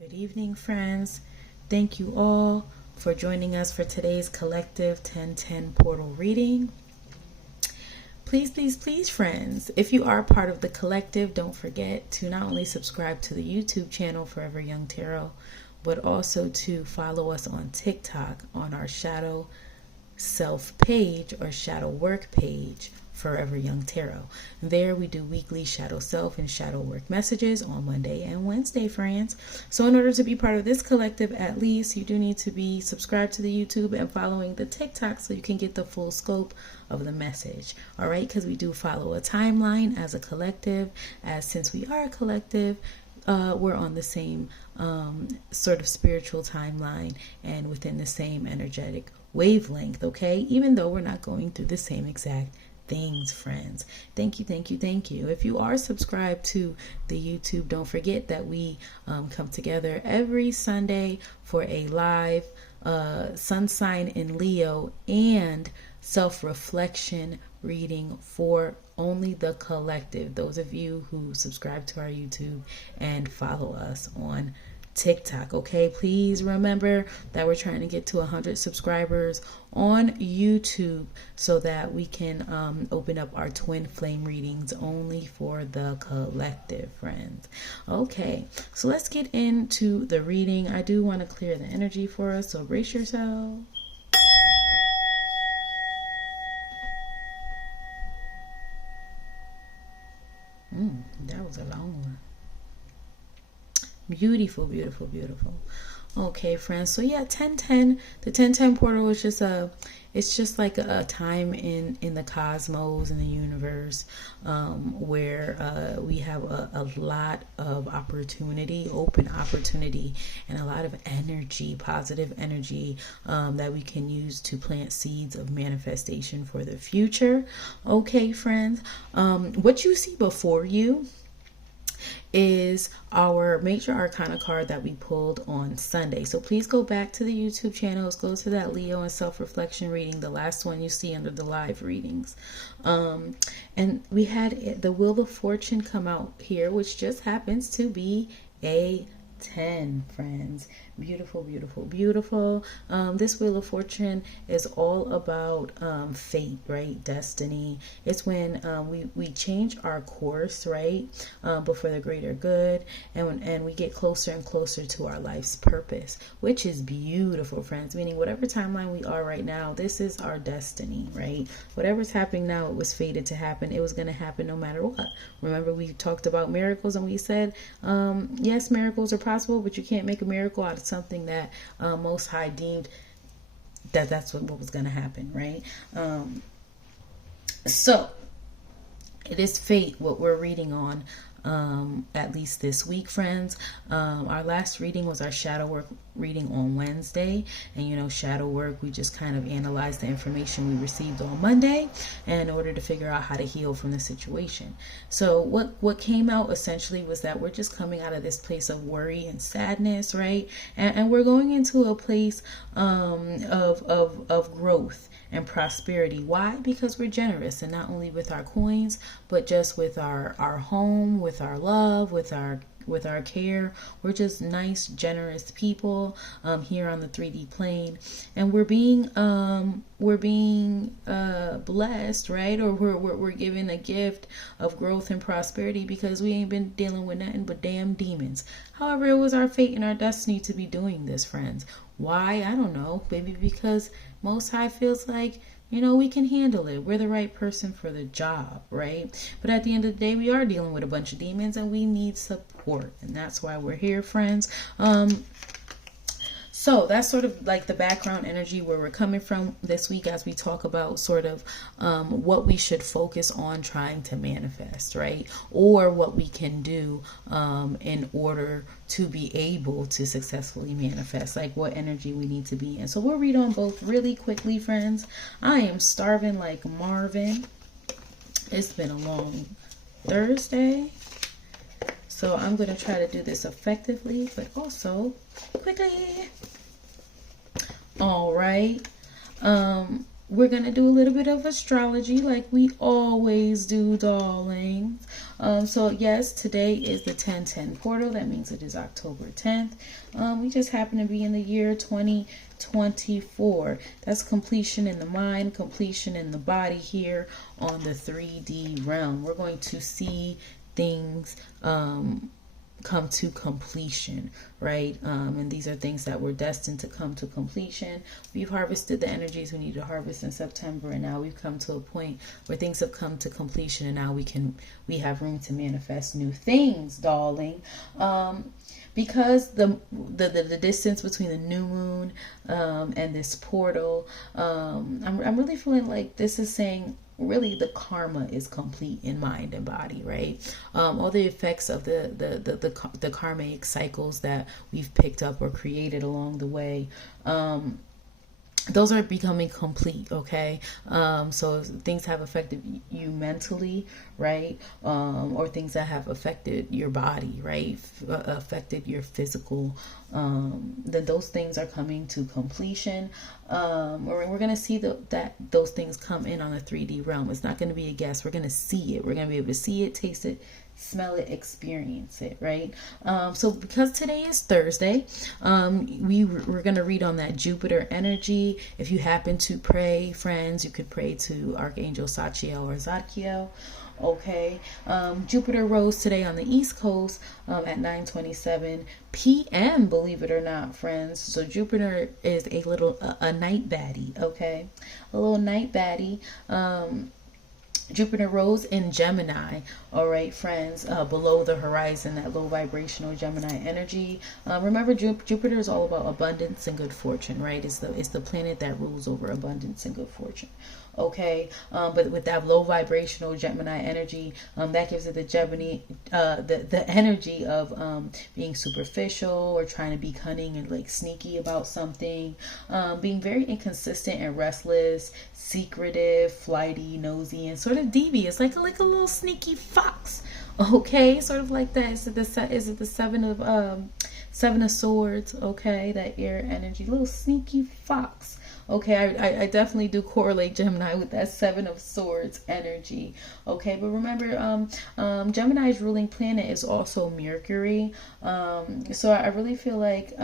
Good evening, friends. Thank you all for joining us for today's collective 1010 portal reading. Please, please, please, friends, if you are part of the collective, don't forget to not only subscribe to the YouTube channel Forever Young Tarot, but also to follow us on TikTok on our Shadow Self page or Shadow Work page, Forever Young Tarot. There we do weekly Shadow Self and Shadow Work messages on Monday and Wednesday, friends. So in order to be part of this collective, at least, you do need to be subscribed to the YouTube and following the TikTok so you can get the full scope of the message. All right, because we do follow a timeline as a collective, as since we are a collective, we're on the same sort of spiritual timeline and within the same energetic wavelength, okay? Even though we're not going through the same exact things, friends. Thank you, thank you, thank you. If you are subscribed to the YouTube, don't forget that we come together every Sunday for a live sun sign in Leo and self-reflection reading for only the collective. Those of you who subscribe to our YouTube and follow us on TikTok, okay? Please remember that we're trying to get to 100 subscribers on YouTube so that we can open up our twin flame readings only for the collective, friends. Okay, so let's get into the reading. I do want to clear the energy for us, so brace yourself. That was a long one. Beautiful, beautiful, beautiful. Okay, friends. So yeah, 1010. The 1010 portal is just it's just like a time in the cosmos, in the universe, where we have a lot of opportunity, open opportunity, and a lot of energy, positive energy, that we can use to plant seeds of manifestation for the future. Okay, friends. What you see before you is our major arcana card that we pulled on Sunday. So please go back to the YouTube channels, go to that Leo and self-reflection reading, the last one you see under the live readings. And we had the Wheel of Fortune come out here, which just happens to be a 10, friends. Beautiful, beautiful, beautiful. This Wheel of Fortune is all about fate, right? Destiny. It's when we change our course, right? But for the greater good, and we get closer and closer to our life's purpose, which is beautiful, friends. Meaning whatever timeline we are right now, this is our destiny, right? Whatever's happening now, it was fated to happen. It was going to happen no matter what. Remember, we talked about miracles and we said, yes, miracles are possible, but you can't make a miracle out of something that Most High deemed that's what was going to happen, right? So it is fate what we're reading on, at least this week, friends. Our last reading was our shadow work reading on Wednesday, and you know, shadow work, we just kind of analyzed the information we received on Monday in order to figure out how to heal from the situation. So what came out essentially was that we're just coming out of this place of worry and sadness, right? And we're going into a place of growth and prosperity. Why? Because we're generous, and not only with our coins, but just with our home, with our love, with our care. We're just nice, generous people here on the 3D plane, and we're being blessed, right? Or we're given a gift of growth and prosperity because we ain't been dealing with nothing but damn demons. However, it was our fate and our destiny to be doing this, friends. Why? I don't know. Maybe because Most High feels like, you know, we can handle it. We're the right person for the job, right? But at the end of the day, we are dealing with a bunch of demons and we need support. And that's why we're here, friends. So that's sort of like the background energy where we're coming from this week as we talk about sort of what we should focus on trying to manifest, right? Or what we can do in order to be able to successfully manifest, like what energy we need to be in. So we'll read on both really quickly, friends. I am starving like Marvin. It's been a long Thursday. So I'm going to try to do this effectively, but also quickly. All right. we're going to do a little bit of astrology like we always do, darlings. So yes, today is the 1010 portal. That means it is October 10th. We just happen to be in the year 2024. That's completion in the mind, completion in the body here on the 3D realm. We're going to see things come to completion, right? And these are things that were destined to come to completion. We've harvested the energies we need to harvest in September, and now we've come to a point where things have come to completion, and now we have room to manifest new things, darling. Because the distance between the new moon and this portal, I'm really feeling like this is saying really the karma is complete in mind and body, right? All the effects of the karmic cycles that we've picked up or created along the way, those are becoming complete, okay? So things have affected you mentally, right? Or things that have affected your body, right? Affected your physical, then those things are coming to completion. Or we're going to see that those things come in on the 3D realm. It's not going to be a guess. We're going to see it. We're going to be able to see it, taste it, smell it, experience it, right? So because today is Thursday, we're going to read on that Jupiter energy. If you happen to pray, friends, you could pray to Archangel Sachiel or Zadkiel. Okay, Jupiter rose today on the East Coast at 9:27 p.m. Believe it or not, friends. So Jupiter is a night baddie. Okay, a little night baddie. Jupiter rose in Gemini, all right, friends, below the horizon, that low vibrational Gemini energy. Remember, Jupiter is all about abundance and good fortune, right? It's the planet that rules over abundance and good fortune. Okay, but with that low vibrational Gemini energy, that gives it the energy of being superficial or trying to be cunning and like sneaky about something, being very inconsistent and restless, secretive, flighty, nosy, and sort of devious, like a little sneaky fox. Okay, sort of like that. Is it the seven of swords? Okay, that air energy, little sneaky fox. Okay, I definitely do correlate Gemini with that Seven of Swords energy. Okay, but remember, Gemini's ruling planet is also Mercury. So I really feel like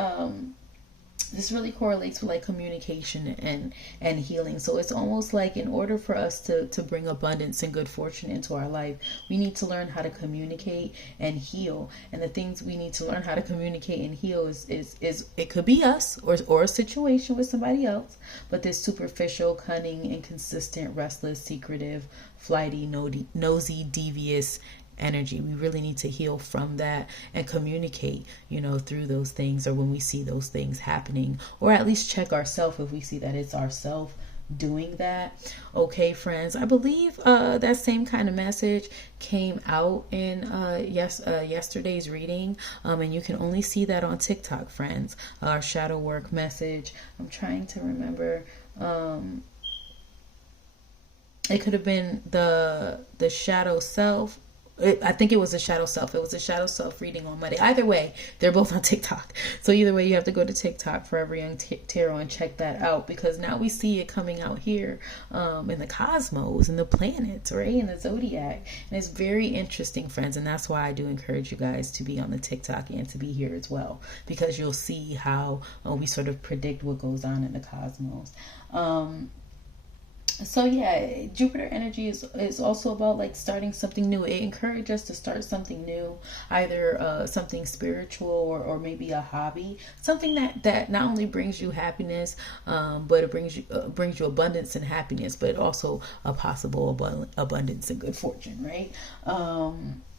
this really correlates with like communication and healing. So it's almost like in order for us to bring abundance and good fortune into our life, we need to learn how to communicate and heal. And the things we need to learn how to communicate and heal is it could be us or a situation with somebody else, but this superficial, cunning, inconsistent, restless, secretive, flighty, nosy, devious energy. We really need to heal from that and communicate, through those things, or when we see those things happening, or at least check ourselves if we see that it's ourselves doing that. Okay, friends, I believe that same kind of message came out in yesterday's reading, and you can only see that on TikTok, friends. Our shadow work message. I'm trying to remember. It could have been the shadow self. I think it was a shadow self. It was a shadow self reading on Monday. Either way, they're both on TikTok. So either way, you have to go to TikTok, Forever Young Tarot, and check that out, because now we see it coming out here in the cosmos, in the planets, right, in the zodiac. And it's very interesting, friends. And that's why I do encourage you guys to be on the TikTok and to be here as well, because you'll see how we sort of predict what goes on in the cosmos. So yeah, Jupiter energy is also about like starting something new. It encourages us to start something new, either something spiritual or maybe a hobby, something that not only brings you happiness, but it brings you abundance and happiness, but also a possible abundance and good fortune, right?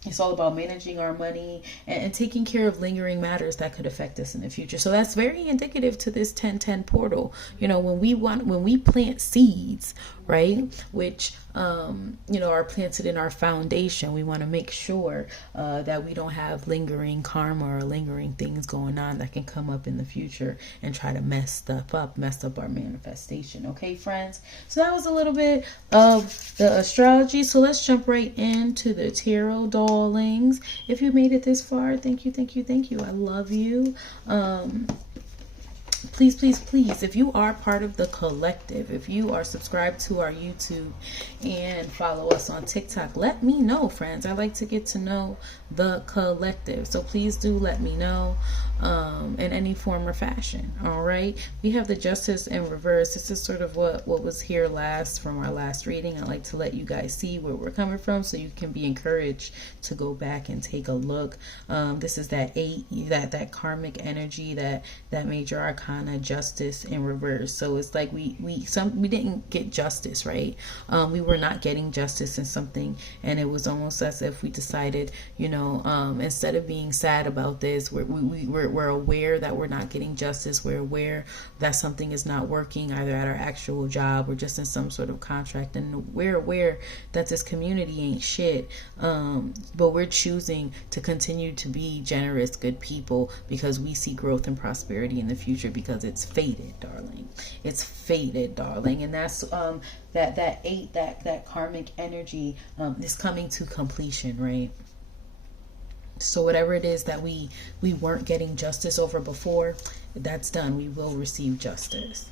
It's all about managing our money and taking care of lingering matters that could affect us in the future. So that's very indicative to this 1010 portal. When we plant seeds, right, which are planted in our foundation, we want to make sure that we don't have lingering karma or lingering things going on that can come up in the future and try to mess up our manifestation. Okay, friends? So that was a little bit of the astrology. So let's jump right into the tarot, darlings. If you made it this far, thank you. I love you. please, please, please, if you are part of the collective, if you are subscribed to our YouTube and follow us on TikTok, let me know, friends. I like to get to know the collective, so please do let me know in any form or fashion. All right, we have the Justice in reverse. This is sort of what was here last from our last reading. I like to let you guys see where we're coming from so you can be encouraged to go back and take a look. This is that 8, that karmic energy, that major arcana, Justice in reverse. So it's like we didn't get justice, right? We were not getting justice in something, and it was almost as if we decided, instead of being sad about this, we're aware that we're not getting justice. We're aware that something is not working, either at our actual job or just in some sort of contract, and we're aware that this community ain't shit, but we're choosing to continue to be generous, good people, because we see growth and prosperity in the future, because it's fated, darling. It's fated, darling. And that's that 8, that karmic energy is coming to completion, right? So whatever it is that we weren't getting justice over before, that's done. We will receive justice.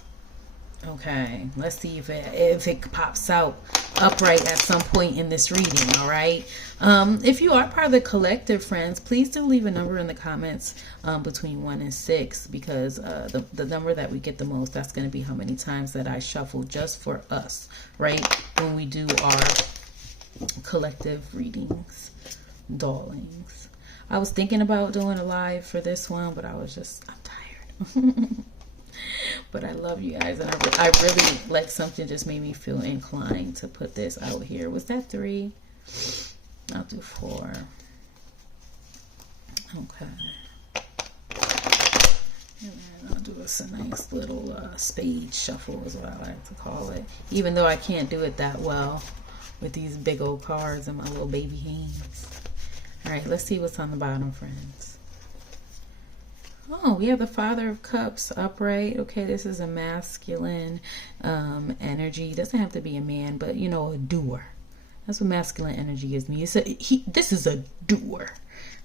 Okay, let's see if it pops out upright at some point in this reading. All right, if you are part of the collective, friends, please do leave a number in the comments between 1 and 6, because the number that we get the most, that's going to be how many times that I shuffle just for us, right, when we do our collective readings, darlings. I was thinking about doing a live for this one, but I'm tired. But I love you guys, and I really, like, something just made me feel inclined to put this out here. Was that 3? I'll do 4. Okay. And then I'll do us a nice little spade shuffle is what I like to call it. Even though I can't do it that well with these big old cards in my little baby hands. All right, let's see what's on the bottom, friends. Oh, we have the Father of Cups upright. Okay, this is a masculine energy. Doesn't have to be a man, but a doer. That's what masculine energy gives me. This is a doer,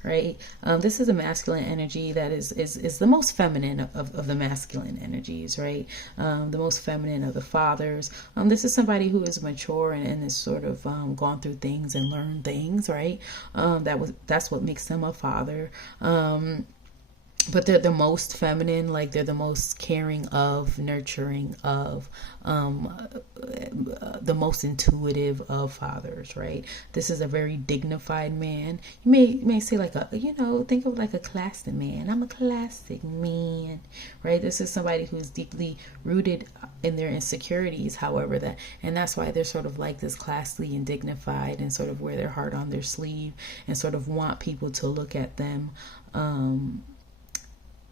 right? This is a masculine energy that is the most feminine of the masculine energies, right? The most feminine of the fathers. This is somebody who is mature and is sort of gone through things and learned things, right? That's what makes them a father. But they're the most feminine, like they're the most caring of, nurturing of, the most intuitive of fathers, right? This is a very dignified man. You may say like think of like a classic man. I'm a classic man, right? This is somebody who's deeply rooted in their insecurities, however, and that's why they're sort of like this classy and dignified, and sort of wear their heart on their sleeve, and sort of want people to look at them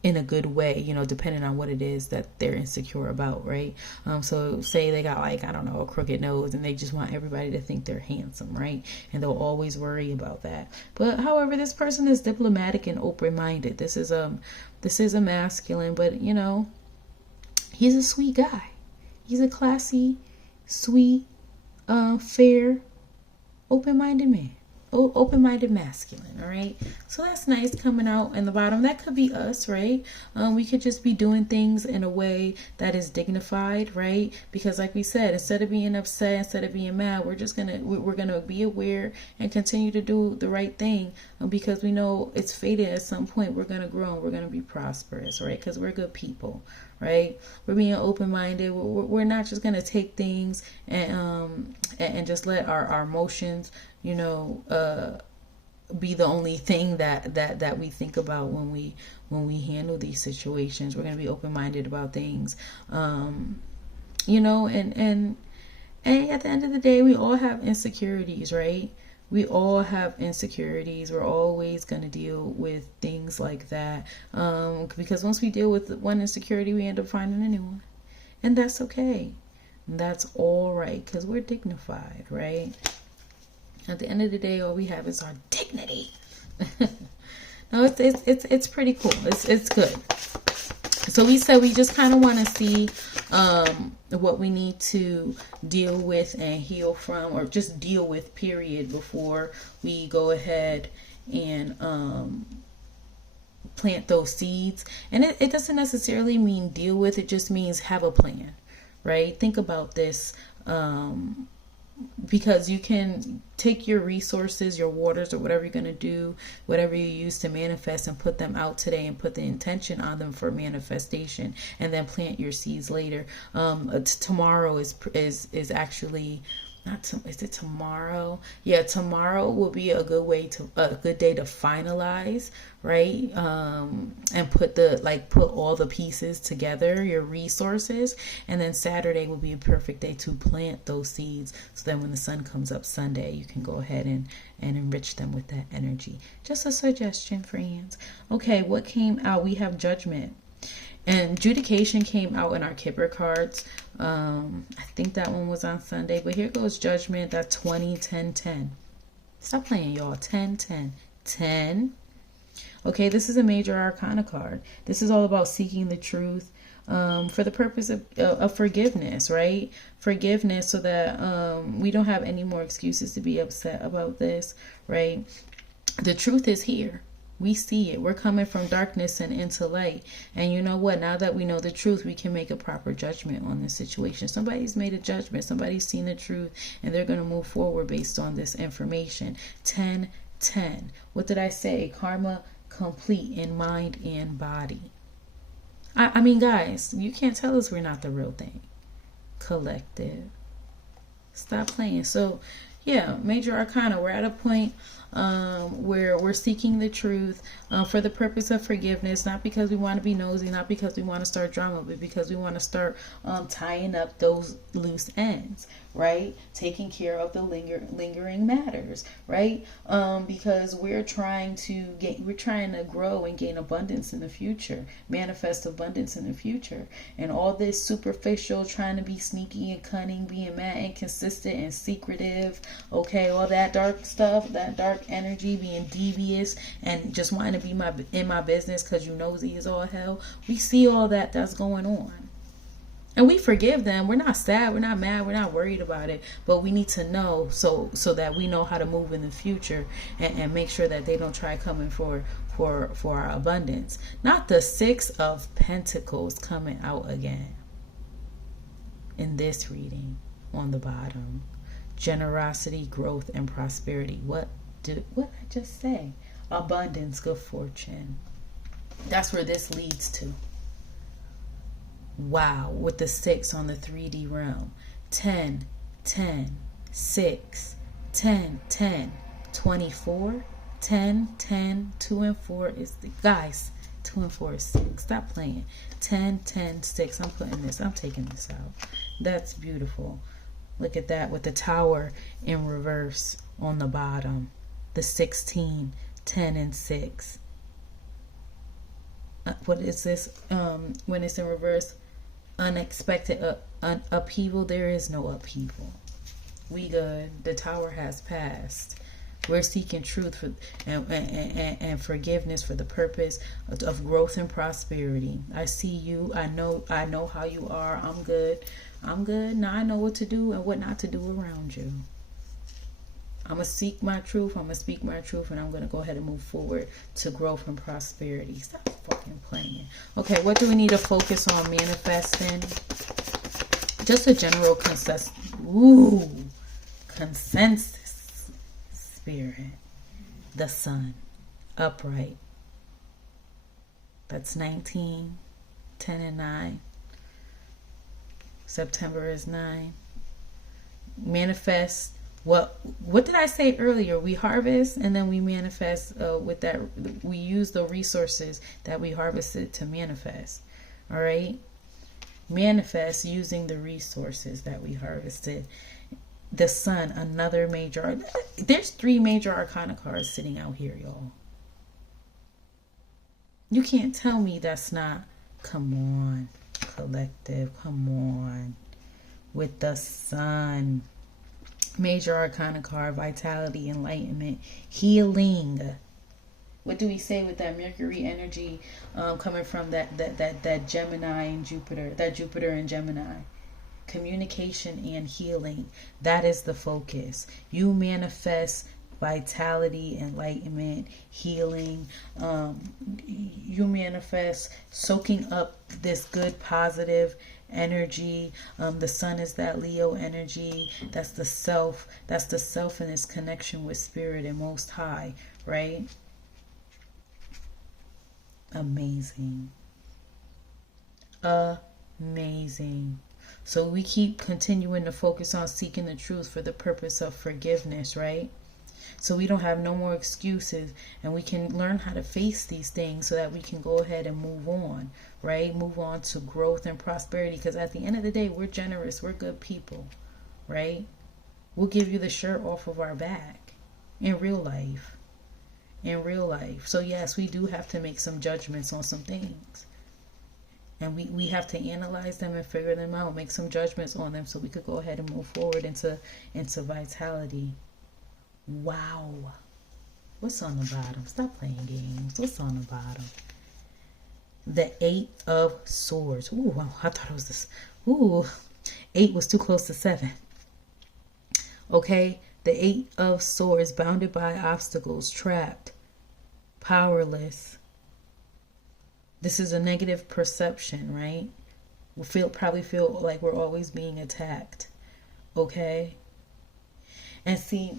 in a good way, depending on what it is that they're insecure about, right? So say they got a crooked nose, and they just want everybody to think they're handsome, right? And they'll always worry about that. But however, this person is diplomatic and open-minded. This is a masculine, but he's a sweet guy. He's a classy, sweet, fair, open-minded man. Open-minded masculine. All right, so that's nice coming out in the bottom. That could be us, right? We could just be doing things in a way that is dignified, right? Because like we said, instead of being upset, instead of being mad, we're gonna be aware and continue to do the right thing, because we know it's fated. At some point we're gonna grow and we're gonna be prosperous, right? Because we're good people, right? We're being open-minded. We're not just gonna take things and just let our emotions be the only thing that we think about when we handle these situations. We're going to be open-minded about things, and at the end of the day, we all have insecurities, right? We all have insecurities. We're always going to deal with things like that, because once we deal with one insecurity, we end up finding a new one, and that's okay. That's all right, because we're dignified, right? At the end of the day, all we have is our dignity. No, it's pretty cool. It's good. So we said we just kind of want to see what we need to deal with and heal from, or just deal with, period, before we go ahead and plant those seeds. And it doesn't necessarily mean deal with, it just means have a plan, right? Think about this, because you can take your resources, your waters, or whatever you're going to do, whatever you use to manifest, and put them out today and put the intention on them for manifestation, and then plant your seeds later. Tomorrow is actually is it tomorrow? Yeah, tomorrow will be a good day to finalize, right? And put all the pieces together, your resources, and then Saturday will be a perfect day to plant those seeds. So then when the sun comes up Sunday, you can go ahead and enrich them with that energy. Just a suggestion, friends. Okay, what came out? We have Judgment. And Judication came out in our Kipper cards. I think that one was on Sunday. But here goes Judgment. That's 20, 10, 10. Stop playing, y'all. 10, 10. 10. Okay, this is a major arcana card. This is all about seeking the truth for the purpose of forgiveness, right? Forgiveness so that we don't have any more excuses to be upset about this, right? The truth is here. We see it. We're coming from darkness and into light. And you know what? Now that we know the truth, we can make a proper judgment on this situation. Somebody's made a judgment. Somebody's seen the truth, and they're going to move forward based on this information. 10, 10. What did I say? Karma complete in mind and body. I mean, guys, you can't tell us we're not the real thing. Collective. Stop playing. So, yeah, major arcana. We're at a point where we're seeking the truth for the purpose of forgiveness, not because we want to be nosy, not because we want to start drama, but because we want to start tying up those loose ends, right? Taking care of the lingering matters, right? Because we're trying to grow and gain abundance in the future, manifest abundance in the future. And all this superficial, trying to be sneaky and cunning, being mad, inconsistent and secretive, okay, all that dark stuff, that dark energy, being devious and just wanting to be in my business because you nosy as all hell. We see all that's going on. And we forgive them. We're not sad. We're not mad. We're not worried about it. But we need to know so that we know how to move in the future and make sure that they don't try coming for our abundance. Not the 6 of Pentacles coming out again in this reading on the bottom. Generosity, growth, and prosperity. What did I just say? Abundance, good fortune. That's where this leads to. Wow, with the 6 on the 3D realm. 10, 10, 6, 10, 10, 24, 10, 10, 2 and 4 is the, guys, 2 and 4 is 6. Stop playing. 10, 10, 6. I'm taking this out. That's beautiful. Look at that with the Tower in reverse on the bottom. The 16, 10, and 6. What is this? When it's in reverse, unexpected upheaval. There is no upheaval. We good. The Tower has passed. We're seeking truth and forgiveness for the purpose of growth and prosperity. I see you. I know how you are. I'm good. Now I know what to do and what not to do around you. I'm going to seek my truth. I'm going to speak my truth. And I'm going to go ahead and move forward to growth and prosperity. Stop fucking playing. Okay, what do we need to focus on manifesting? Just a general consensus. Consensus. Spirit. The sun. Upright. That's 19. 10 and 9. September is 9. Manifest. What did I say earlier? We harvest and then we manifest with that. We use the resources that we harvested to manifest. All right. Manifest using the resources that we harvested. The sun, another major. There's 3 major arcana cards sitting out here, y'all. You can't tell me that's not. Come on, collective. Come on. With the sun. Major arcana card, vitality, enlightenment, healing. What do we say with that Mercury energy coming from that Gemini and Jupiter, that Jupiter and Gemini? Communication and healing. That is the focus. You manifest vitality, enlightenment, healing. You manifest soaking up this good, positive energy. The sun is that Leo energy. That's the self. That's the self in its connection with spirit and most high, right? Amazing. Amazing. So we keep continuing to focus on seeking the truth for the purpose of forgiveness, right? So we don't have no more excuses, and we can learn how to face these things so that we can go ahead and move on, right? Move on to growth and prosperity, because at the end of the day, we're generous, we're good people, right? We'll give you the shirt off of our back in real life. In real life. So yes, we do have to make some judgments on some things. And we have to analyze them and figure them out, make some judgments on them so we could go ahead and move forward into vitality. Wow. What's on the bottom? Stop playing games. What's on the bottom? The 8 of Swords. Ooh, wow, I thought it was this. Ooh, 8 was too close to 7. Okay, the 8 of Swords, bounded by obstacles, trapped, powerless. This is a negative perception, right? We probably feel like we're always being attacked. Okay? And see,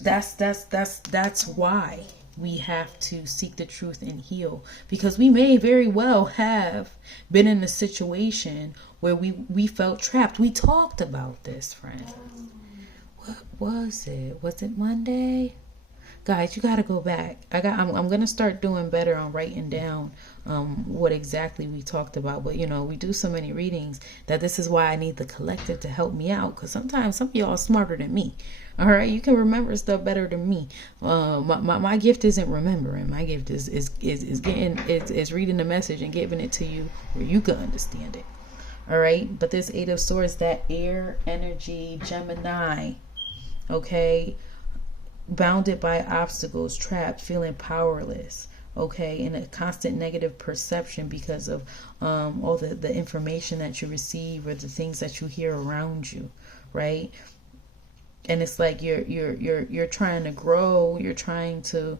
that's why we have to seek the truth and heal, because we may very well have been in a situation where we felt trapped. We talked about this, friends. What was it? Was it Monday? Guys, you got to go back. I'm going to start doing better on writing down what exactly we talked about. But, we do so many readings that this is why I need the collective to help me out. Because sometimes some of y'all are smarter than me. All right. You can remember stuff better than me. My gift isn't remembering. My gift is reading the message and giving it to you where you can understand it. All right. But this 8 of Swords, that air energy, Gemini. Okay. Bounded by obstacles, trapped, feeling powerless, okay, and a constant negative perception because of all the information that you receive or the things that you hear around you, right? And it's like you're trying to grow, you're trying to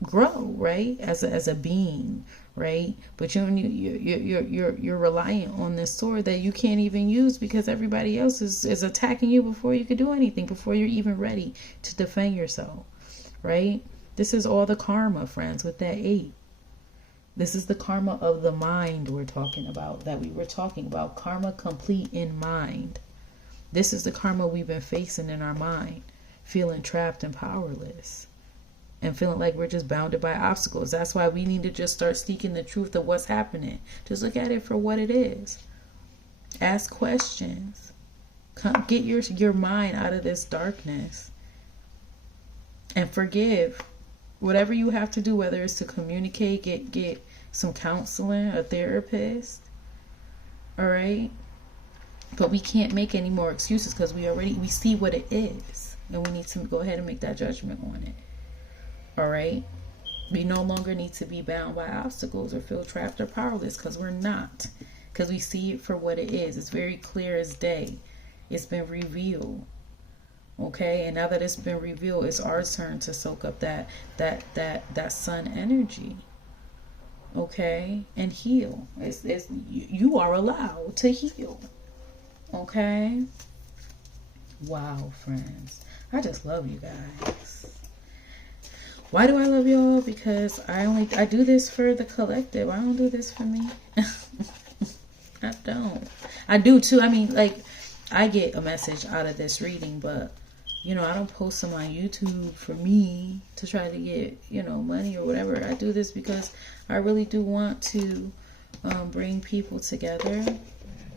grow, right, as a being, right? But you're reliant on this sword that you can't even use because everybody else is attacking you before you could do anything, before you're even ready to defend yourself, right? This is all the karma, friends, with that 8. This is the karma of the mind we're talking about, that we were talking about. Karma complete in mind. This is the karma we've been facing in our mind, feeling trapped and powerless. And feeling like we're just bounded by obstacles. That's why we need to just start seeking the truth of what's happening. Just look at it for what it is. Ask questions. Get your mind out of this darkness. And forgive. Whatever you have to do, whether it's to communicate, get some counseling, a therapist. All right? But we can't make any more excuses because we see what it is. And we need to go ahead and make that judgment on it. All right. We no longer need to be bound by obstacles or feel trapped or powerless, because we're not. Because we see it for what it is. It's very clear as day. It's been revealed. Okay. And now that it's been revealed, it's our turn to soak up that sun energy. Okay. And heal. You are allowed to heal. Okay. Wow, friends. I just love you guys. Why do I love y'all? Because I do this for the collective. I don't do this for me. I don't. I do too. I mean, like, I get a message out of this reading, but I don't post them on YouTube for me to try to get, money or whatever. I do this because I really do want to bring people together.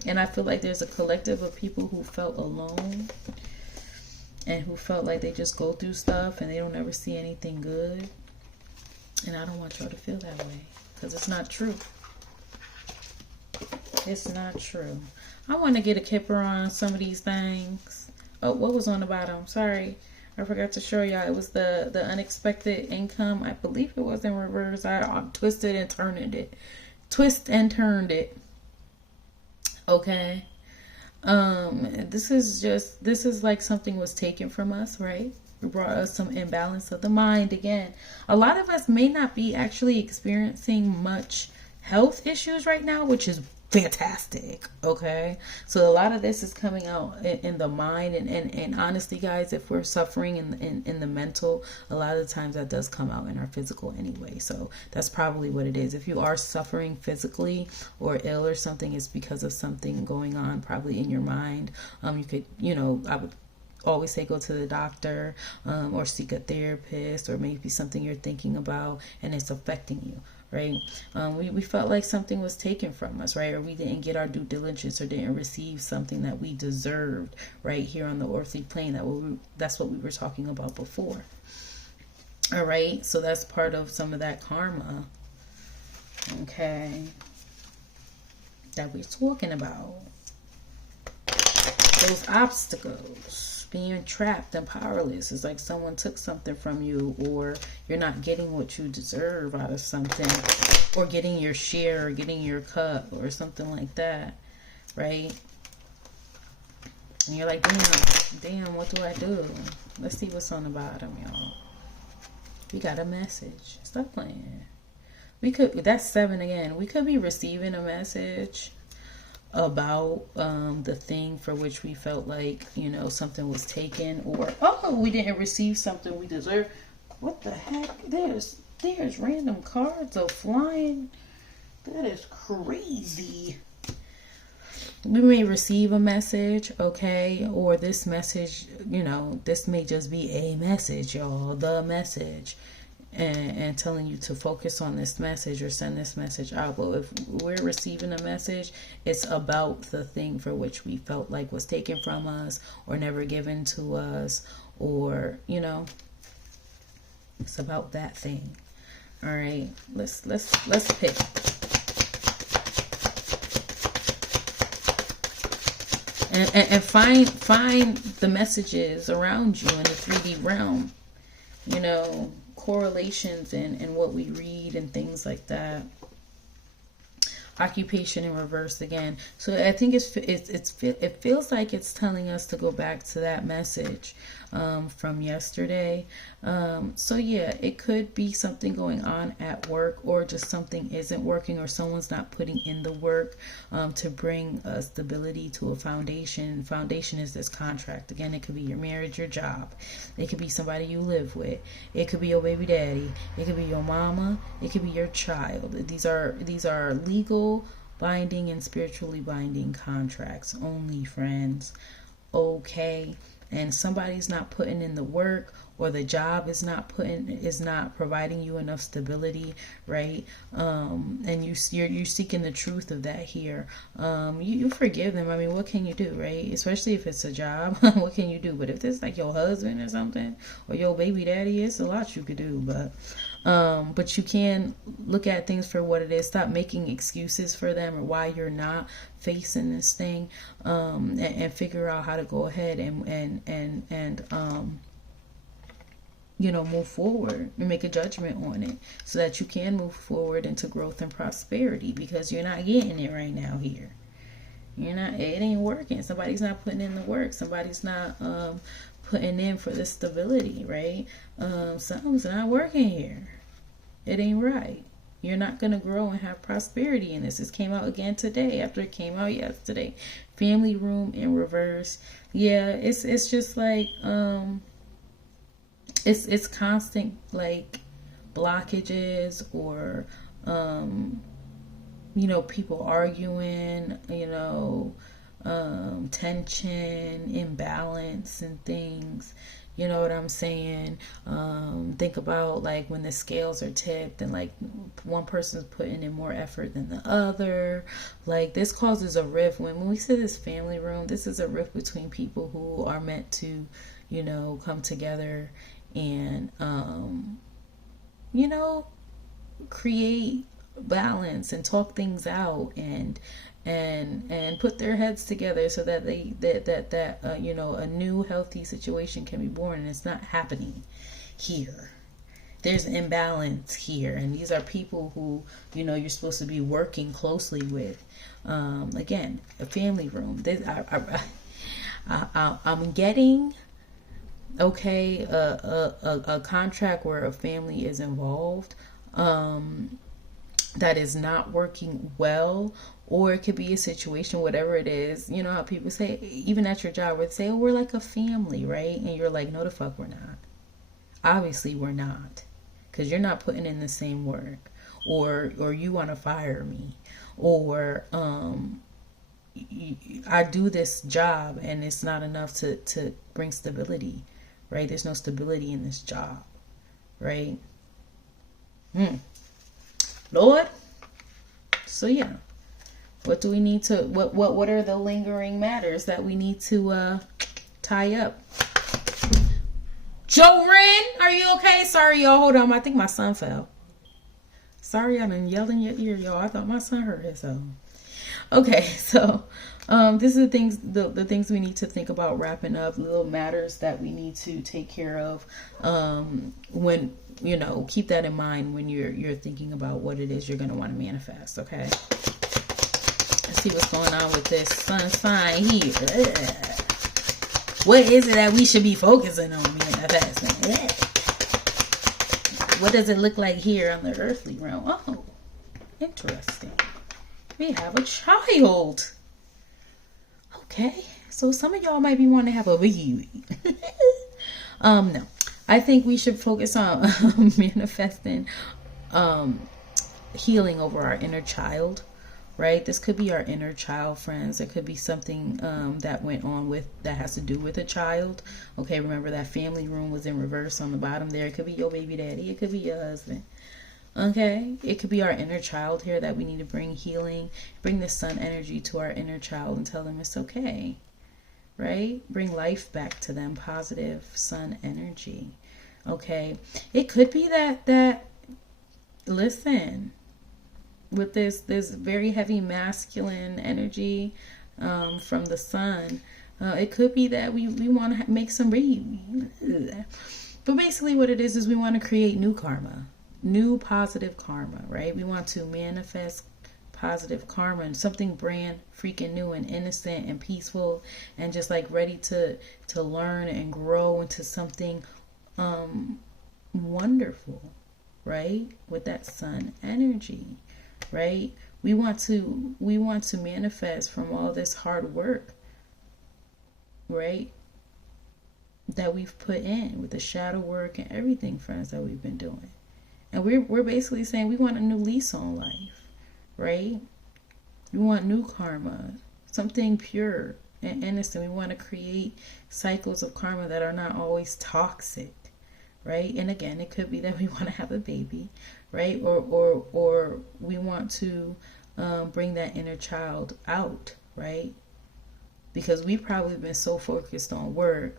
And I feel like there's a collective of people who felt alone. And who felt like they just go through stuff and they don't ever see anything good. And I don't want y'all to feel that way. Because it's not true. It's not true. I want to get a kipper on some of these things. Oh, what was on the bottom? Sorry. I forgot to show y'all. It was the unexpected income. I believe it was in reverse. I twisted and turned it. Twist and turned it. Okay. This is like something was taken from us, right? It brought us some imbalance of the mind again. A lot of us may not be actually experiencing much health issues right now, which is fantastic. Okay, so a lot of this is coming out in the mind, and honestly, guys, if we're suffering in the mental, a lot of the times that does come out in our physical anyway. So that's probably what it is. If you are suffering physically or ill or something, it's because of something going on probably in your mind. You could, I would always say go to the doctor, or seek a therapist, or maybe something you're thinking about and it's affecting you, right? We felt like something was taken from us, right? Or we didn't get our due diligence, or didn't receive something that we deserved, right, here on the earthly plane. That's what we were talking about before. All right, so that's part of some of that karma, okay, that we're talking about. Those obstacles, being trapped and powerless. It's like someone took something from you, or you're not getting what you deserve out of something, or getting your share, or getting your cut, or something like that, right? And you're like, damn, what do I do? Let's see what's on the bottom, y'all. We got a message. Stop playing. That's 7 again. We could be receiving a message about the thing for which we felt like, something was taken, or we didn't receive something we deserve. What the heck? There's random cards of flying. That is crazy. We may receive a message, okay, or this message, this may just be a message, y'all, the message, and telling you to focus on this message or send this message out. But if we're receiving a message, it's about the thing for which we felt like was taken from us, or never given to us, or it's about that thing. All right, let's pick. And find the messages around you in the 3D realm, correlations and what we read and things like that. Occupation in reverse again. So I think it feels like it's telling us to go back to that message from yesterday. So yeah, it could be something going on at work, or just something isn't working, or someone's not putting in the work to bring stability to a foundation. Foundation is this contract. Again, it could be your marriage, your job. It could be somebody you live with. It could be your baby daddy. It could be your mama. It could be your child. These are legal, binding, and spiritually binding contracts only, friends. Okay. And somebody's not putting in the work, or the job is not providing you enough stability, right? And you're seeking the truth of that here. You forgive them. I mean, what can you do, right? Especially if it's a job, what can you do? But if it's like your husband or something, or your baby daddy, it's a lot you could do. But you can look at things for what it is. Stop making excuses for them or why you're not facing this thing, and figure out how to go ahead and move forward and make a judgment on it, so that you can move forward into growth and prosperity, because you're not getting it right now here. It ain't working. Somebody's not putting in the work. Somebody's not putting in for the stability, right? Something's not working here. It ain't right. You're not going to grow and have prosperity in this. This came out again today after it came out yesterday. Family room in reverse. Yeah, it's just like it's constant, like, blockages, or people arguing, tension, imbalance, and things. You know what I'm saying? Think about, like, when the scales are tipped and, like, one person's putting in more effort than the other. Like, this causes a rift. When we say this family room, this is a rift between people who are meant to, come together and, create balance and talk things out, and put their heads together, so that a new healthy situation can be born. And it's not happening here. there's imbalance here, and these are people who, you know, you're supposed to be working closely with. Again, a family room. I'm getting, okay, a contract where a family is involved, that is not working well. Or it could be a situation, whatever it is, you know how people say, even at your job, where they say, oh, we're like a family, right? And you're like, no, the fuck we're not. Obviously we're not, because you're not putting in the same work, or you want to fire me, or I do this job and it's not enough to bring stability, right? There's no stability in this job, right? Lord. So yeah, what do we need to, what are the lingering matters that we need to tie up? Joe Ren, are you okay? Sorry, y'all. Hold on. I think my son fell. Sorry, I done yelled in your ear, y'all. I thought my son heard it. So, okay. So, this is the things we need to think about wrapping up. Little matters that we need to take care of. When, you know, keep that in mind when you're thinking about what it is you're going to want to manifest. Okay. Let's see what's going on with this sun sign here. Ugh. What is it that we should be focusing on manifesting? What does it look like here on the earthly realm? Oh, interesting. We have a child. Okay, so some of y'all might be wanting to have a baby. No, I think we should focus on manifesting, healing over our inner child. Right? This could be our inner child, friends. It could be something that went on that has to do with a child. Okay, remember that family room was in reverse on the bottom there. It could be your baby daddy. It could be your husband. Okay, it could be our inner child here that we need to bring healing. Bring the sun energy to our inner child and tell them it's okay. Right? Bring life back to them. Positive sun energy. Okay, it could be that listen, with this very heavy masculine energy from the sun, it could be that we want to make some but basically what it is we want to create new karma, new positive karma, right? We want to manifest positive karma and something brand freaking new and innocent and peaceful and just like ready to learn and grow into something wonderful, right? With that sun energy. Right? We want to manifest from all this hard work, right? That we've put in with the shadow work and everything, friends, that we've been doing. And we're basically saying we want a new lease on life, right? We want new karma, something pure and innocent. We want to create cycles of karma that are not always toxic, right? And again, it could be that we want to have a baby, right? Or we want to bring that inner child out, right? Because we've probably been so focused on work,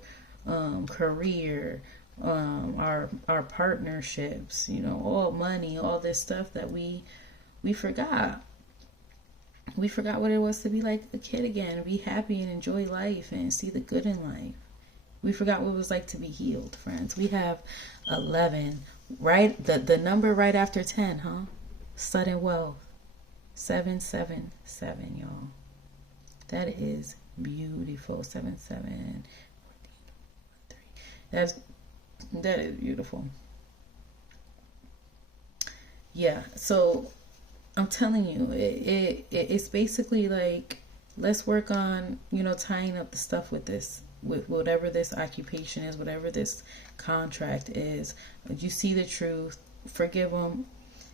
career, our partnerships, you know, all money, all this stuff that we forgot. We forgot what it was to be like a kid again, be happy and enjoy life and see the good in life. We forgot what it was like to be healed, friends. We have 11, right? The number right after 10, huh? Sudden wealth. 777, y'all. That is beautiful. 77. That is beautiful. Yeah, so I'm telling you, it's basically like, let's work on, you know, tying up the stuff with this, with whatever this occupation is, whatever this contract is. You see the truth, forgive them,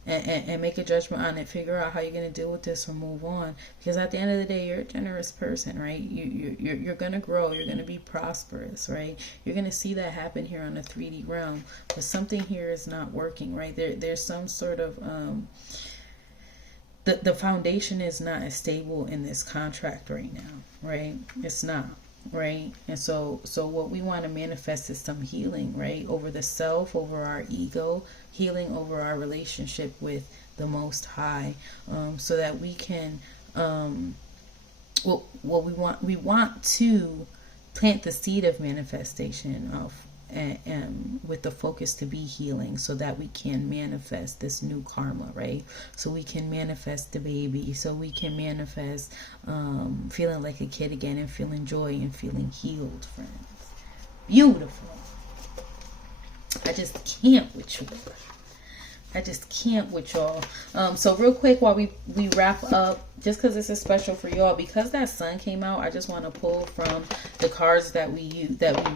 and make a judgment on it. Figure out how you're going to deal with this or move on. Because at the end of the day, you're a generous person, right? You're going to grow. You're going to be prosperous, right? You're going to see that happen here on the 3D realm. But something here is not working, right? There's some sort of... The foundation is not as stable in this contract right now, right? It's not, right? And so what we want to manifest is some healing, right? Over the self, over our ego, healing over our relationship with the Most High, so that we can, we want to plant the seed of manifestation and with the focus to be healing, so that we can manifest this new karma, right? So we can manifest the baby, so we can manifest feeling like a kid again, and feeling joy and feeling healed, friends. Beautiful. I just can't with you. I just can't with y'all. So real quick, while we wrap up, just because this is special for y'all, because that sun came out, I just want to pull from the cards that we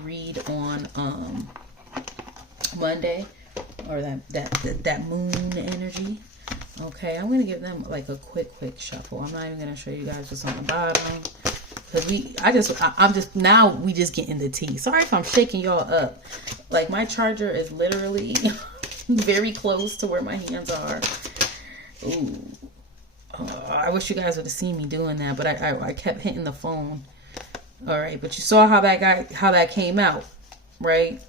read on Monday, or that moon energy. Okay, I'm gonna give them like a quick shuffle. I'm not even gonna show you guys what's on the bottom, because I'm just now we just getting the tea. Sorry if I'm shaking y'all up. Like, my charger is literally very close to where my hands are. Ooh, I wish you guys would have seen me doing that, but I kept hitting the phone. All right, but you saw how that came out, right?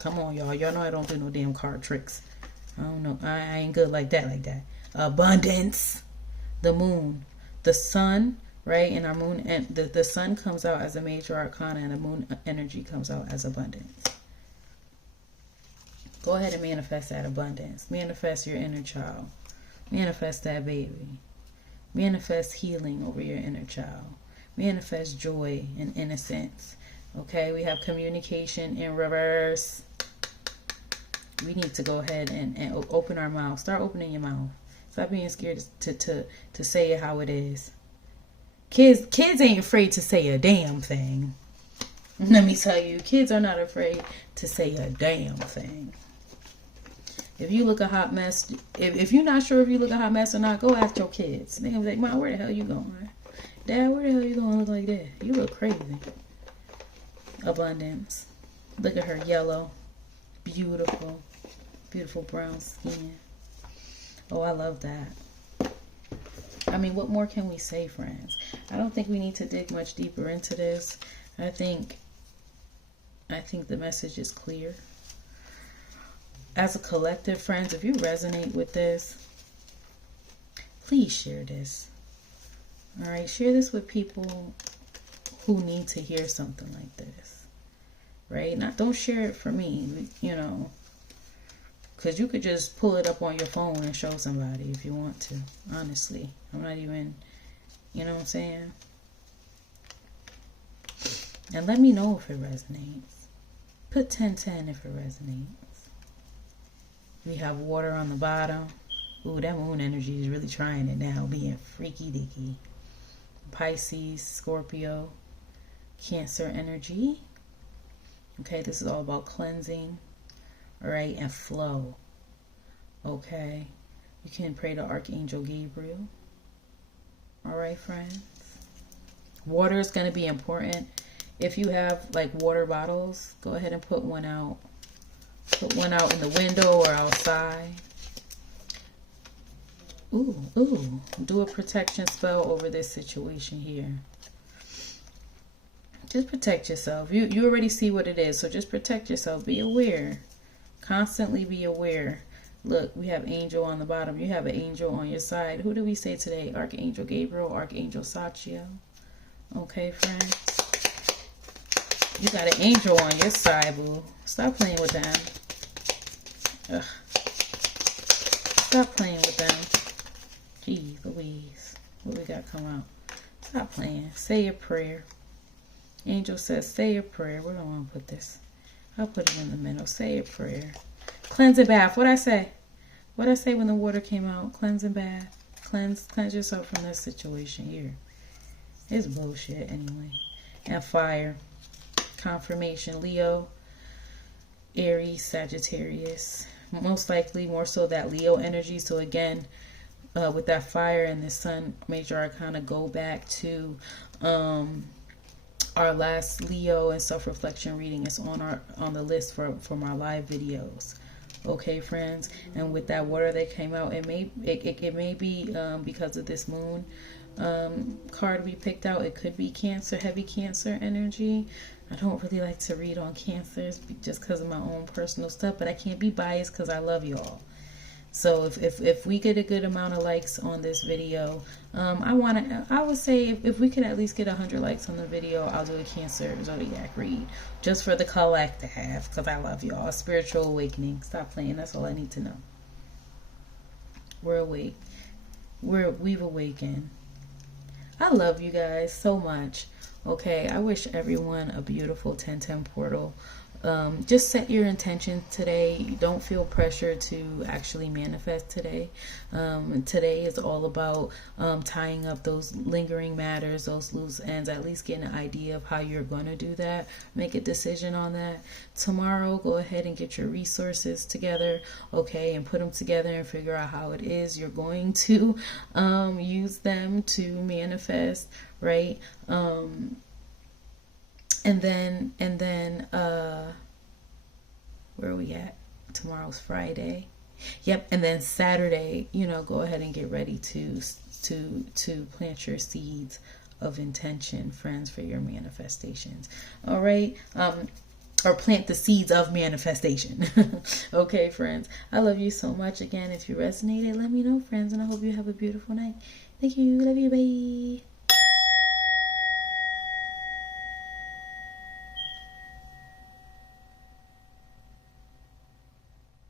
Come on, y'all. Y'all know I don't do no damn card tricks. I don't know. I ain't good like that. Abundance, the moon, the sun, right? And our moon, and the sun comes out as a major arcana, and the moon energy comes out as abundance. Go ahead and manifest that abundance. Manifest your inner child. Manifest that baby. Manifest healing over your inner child. Manifest joy and innocence. Okay, we have communication in reverse. We need to go ahead and open our mouth. Start opening your mouth. Stop being scared to say it how it is. Kids ain't afraid to say a damn thing. Let me tell you, kids are not afraid to say a damn thing. If you look a hot mess, if you're not sure if you look a hot mess or not, go ask your kids. They're gonna be like, Mom, where the hell you going? Dad, where the hell you gonna look like that? You look crazy. Abundance. Look at her, yellow. Beautiful. Beautiful brown skin. Oh, I love that. I mean, what more can we say, friends? I don't think we need to dig much deeper into this. I think the message is clear. As a collective, friends, if you resonate with this, please share this. All right, share this with people who need to hear something like this, right? Don't share it for me, because you could just pull it up on your phone and show somebody if you want to. Honestly, I'm not even, you know what I'm saying? And let me know if it resonates. Put 1010 if it resonates. We have water on the bottom. Ooh, that moon energy is really trying it now, being freaky dicky. Pisces, Scorpio, Cancer energy. Okay, this is all about cleansing, all right, and flow. Okay, you can pray to Archangel Gabriel. All right, friends. Water is going to be important. If you have like water bottles, go ahead and put one out. Put one out in the window or outside. Ooh. Do a protection spell over this situation here. Just protect yourself. You already see what it is, so just protect yourself. Be aware. Constantly be aware. Look, we have angel on the bottom. You have an angel on your side. Who do we say today? Archangel Gabriel, Archangel Sachiel. Okay, friends. You got an angel on your side, boo. Stop playing with them. Ugh. Stop playing with them. Jeez Louise. What we got come out? Stop playing. Say your prayer. Angel says, say your prayer. Where do I want to put this? I'll put it in the middle. Say your prayer. Cleansing bath. What'd I say? What'd I say when the water came out? Cleansing bath. Cleanse yourself from this situation here. It's bullshit anyway. And fire. Confirmation. Leo, Aries, Sagittarius. Most likely more so that Leo energy. So again, with that fire and the sun, major arcana, go back to our last Leo and self-reflection reading. Is on the list from our live videos. Okay, friends. And with that water that came out, it may be because of this moon card we picked out. It could be Cancer, heavy Cancer energy. I don't really like to read on Cancers just because of my own personal stuff, but I can't be biased because I love y'all. So if we get a good amount of likes on this video, I would say if we can at least get 100 likes on the video, I'll do a Cancer zodiac read just for the collective, because I love y'all. Spiritual awakening. Stop playing. That's all I need to know. We're awake. We've awakened. I love you guys so much. Okay, I wish everyone a beautiful 1010 portal. Just set your intentions today. Don't feel pressure to actually manifest today. Today is all about tying up those lingering matters, those loose ends, at least getting an idea of how you're going to do that. Make a decision on that. Tomorrow, go ahead and get your resources together, okay, and put them together and figure out how it is you're going to use them to manifest, right? And then where are we at? Tomorrow's Friday. Yep. And then Saturday, go ahead and get ready to plant your seeds of intention, friends, for your manifestations. All right. Or plant the seeds of manifestation. Okay, friends. I love you so much. Again, if you resonated, let me know, friends, and I hope you have a beautiful night. Thank you. Love you. Bye.